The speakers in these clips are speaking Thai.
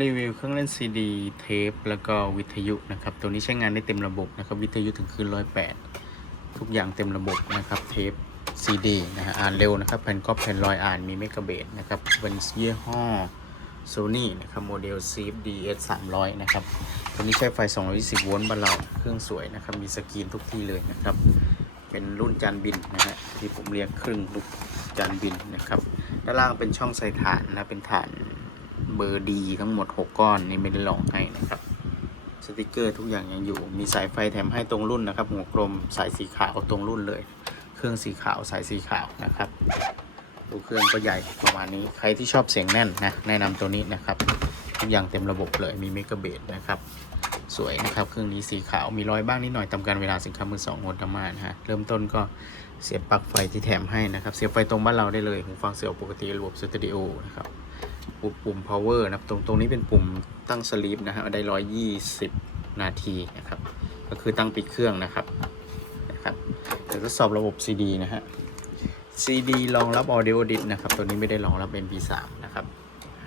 รีวิวเครื่องเล่นซีดีเทปแล้วก็วิทยุนะครับ ตัวนี้ใช้งานได้เต็มระบบนะครับ วิทยุถึงคืนร้อยแปดทุกอย่างเต็มระบบนะครับ เทปซีดีนะฮะอ่านเร็วนะครับ แผ่นก๊อปแผ่นลอยอ่านมีเมกะเบตนะครับเป็นยี่ห้อโซนี่นะครับโมเดล CF DS 300นะครับตัวนี้ใช้ไฟ 220 โวลต์บ้านเราเครื่องสวยนะครับ มีสกรีนทุกที่เลยนะครับ เป็นรุ่นจานบินนะฮะที่ผมเรียกครึ่งลูกจานบินนะครับด้านล่างเป็นช่องใส่ถ่านนะเป็นถ่าน เบอร์ดีทั้งหมด 6 ก้อนนี่ไม่ได้ลองให้นะครับ สติกเกอร์ทุกอย่างยังอยู่ มีสายไฟแถมให้ตรงรุ่นนะครับ หัวกลมสายสีขาวตรงรุ่นเลย เครื่องสีขาวสายสีขาวนะครับตัวเครื่องก็ใหญ่ประมาณนี้ใครที่ชอบเสียงแน่นนะแนะนำตัวนี้นะครับ ทุกอย่างเต็มระบบเลยมีเมกะเบตนะครับสวยนะครับ เครื่องนี้สีขาวมีรอยบ้างนิดหน่อยตามการเวลาสินค้ามือสองโฮดามานะฮะเริ่มต้นก็เสียบปลั๊กไฟที่แถมให้นะครับ เสียบไฟตรงบ้านเราได้เลยหูฟังเสียบปกติระบบสตูดิโอนะครับ ปุ่ม power นะครับตรงตรงนี้เป็นปุ่มตั้งสลีปนะฮะได้ร้อยยี่สิบนาทีนะครับ ก็คือตั้งปิดเครื่องนะครับนะครับเดี๋ยวทดสอบระบบ CD นะฮะ CD รองรับ audio dit นะครับ ตัวนี้ไม่ได้รองรับ MP3 นะครับ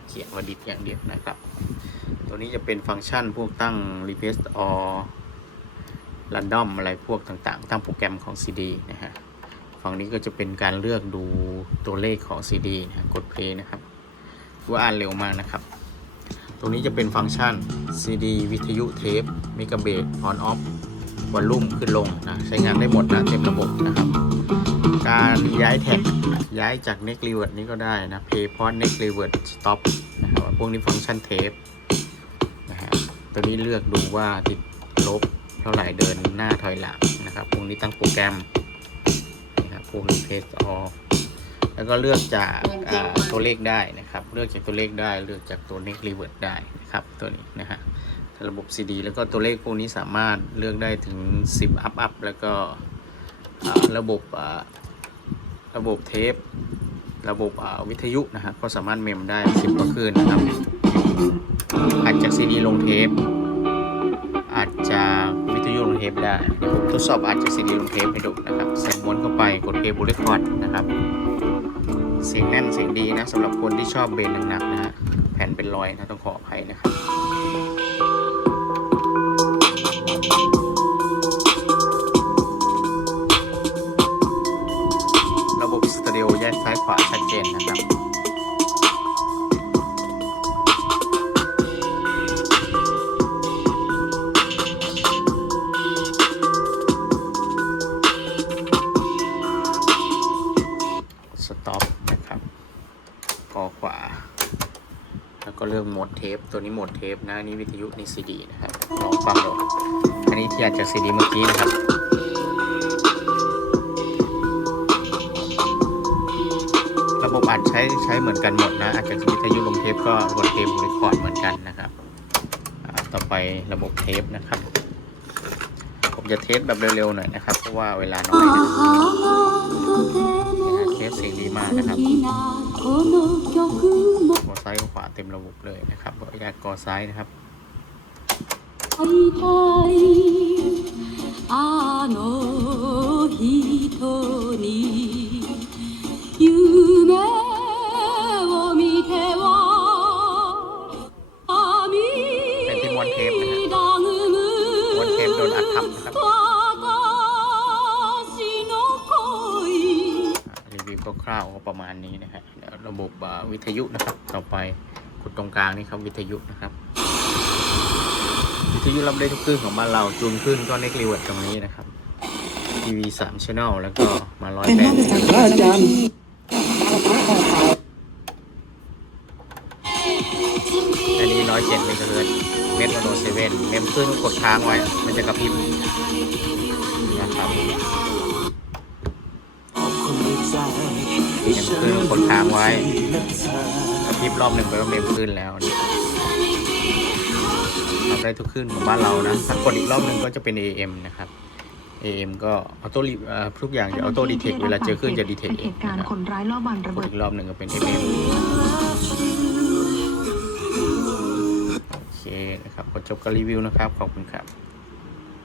เขียนว่า dit อย่างเดียวนะครับ ตัวนี้จะเป็นฟังก์ชันพวกตั้ง replace or random อะไรพวกต่างๆ ตั้งโปรแกรมของ CD นะฮะ ฝั่งนี้ก็จะเป็นการเลือกดูตัวเลขของ CD นะกด play นะครับ ว่าอ่านเร็วมากนะครับ ตรงนี้จะเป็นฟังก์ชัน CD วิทยุเทปเมกะเบต on off วอลลุ่มขึ้นลงนะใช้งานได้หมดนะเต็มระบบนะครับ การย้ายแท็กย้ายจาก neck revert นี้ก็ได้นะ play pause neck revert stop นะครับพวกนี้ฟังก์ชันเทปนะฮะตัวนี้เลือกดูว่าติดลบเท่าไหร่เดินหน้าถอยหลังนะครับ พวกนี้ตั้งโปรแกรมนะครับพวก replace all แล้วก็เลือกจากอ่าตัวเลขได้นะครับ เลือกจากตัวเลขได้ เลือกจากตัว neck revert ได้นะครับ ตัวนี้นะฮะระบบ CD แล้วก็ตัวเลขพวกนี้สามารถเลือกได้ถึง 10 up up แล้วก็อ่าระบบอ่าระบบเทประบบอ่าวิทยุนะฮะก็สามารถเมมได้ 10กว่าคืนนะครับอาจจาก CD ลงเทปอาจจะวิทยุลงเทปได้เดี๋ยวผมทดสอบอาจจาก CD ลงเทปให้ดูนะครับใส่ม้วนเข้าไปกดเพลย์บูเลคอร์ดนะครับ เสียงแน่นเสียงดีนะสำหรับคนที่ชอบเบสหนักๆนะฮะแผ่นเป็นรอยนะต้องขออภัยนะครับ ริ่มหมดเทป ตัวนี้หมดเทปนะนี่วิทยุในซีดีนะครับลองฟังดูอันนี้ที่อาจจากซีดีเมื่อกี้นะครับระบบอัดใช้ใช้เหมือนกันหมดนะอาจจะวิทยุลงเทปก็กดเทปรีคอร์ดเหมือนกันนะครับต่อไประบบเทปนะครับ ผมจะเทปแบบเร็วๆหน่อยนะครับเพราะว่าเวลาน้อยนะเทสเสียงดีมากนะครับายกับขวาเต็มระบบเลยนะครับขออนุญาตกอซ้ายนะครับ 会いたいあの人に夢を見てはเป็นที่ม้วนเทปนะฮะ 涙ぐむ คร่าวๆประมาณนี้นะฮะเดี๋ยวระบบวิทยุนะครับ ต่อไปกดตรงกลางนี่ครับวิทยุนะครับ วิทยุรับได้ทุกคลื่นของบ้านเราจูนคลื่นก็เน็กรีเวิร์ดตรงนี้นะครับทีวีสามช n นลแล้วก็มาร้อยเป็นแปห้อดงจากพระอาจารย์อันนี้ร้อยเจ็ดเมกะเฮิรตเมทโมโนเซเว่นเมมคลื่นกดค้างไว้ มันจะกระพริบนะครับ กดค้างไว้กระพริบรอบหนึ่งไปก็เมมขึ้นแล้วนี่ทำได้ทุกขึ้นของบ้านเรานะถ้ากดอีกรอบหนึ่งก็จะเป็น AM นะครับ AM ก็ออโต้รีทุกอย่างจะออโต้ดีเทคเวลาเจอขึ้นจะดีเทคเป็นเอเหงตุการนะณ์คครับนร้ายลอบวางระกดเบิดอีกรอบหนึ่งก็เป็น FM โอเคนะครับกดจบการรีวิวนะครับ ขอบคุณครับ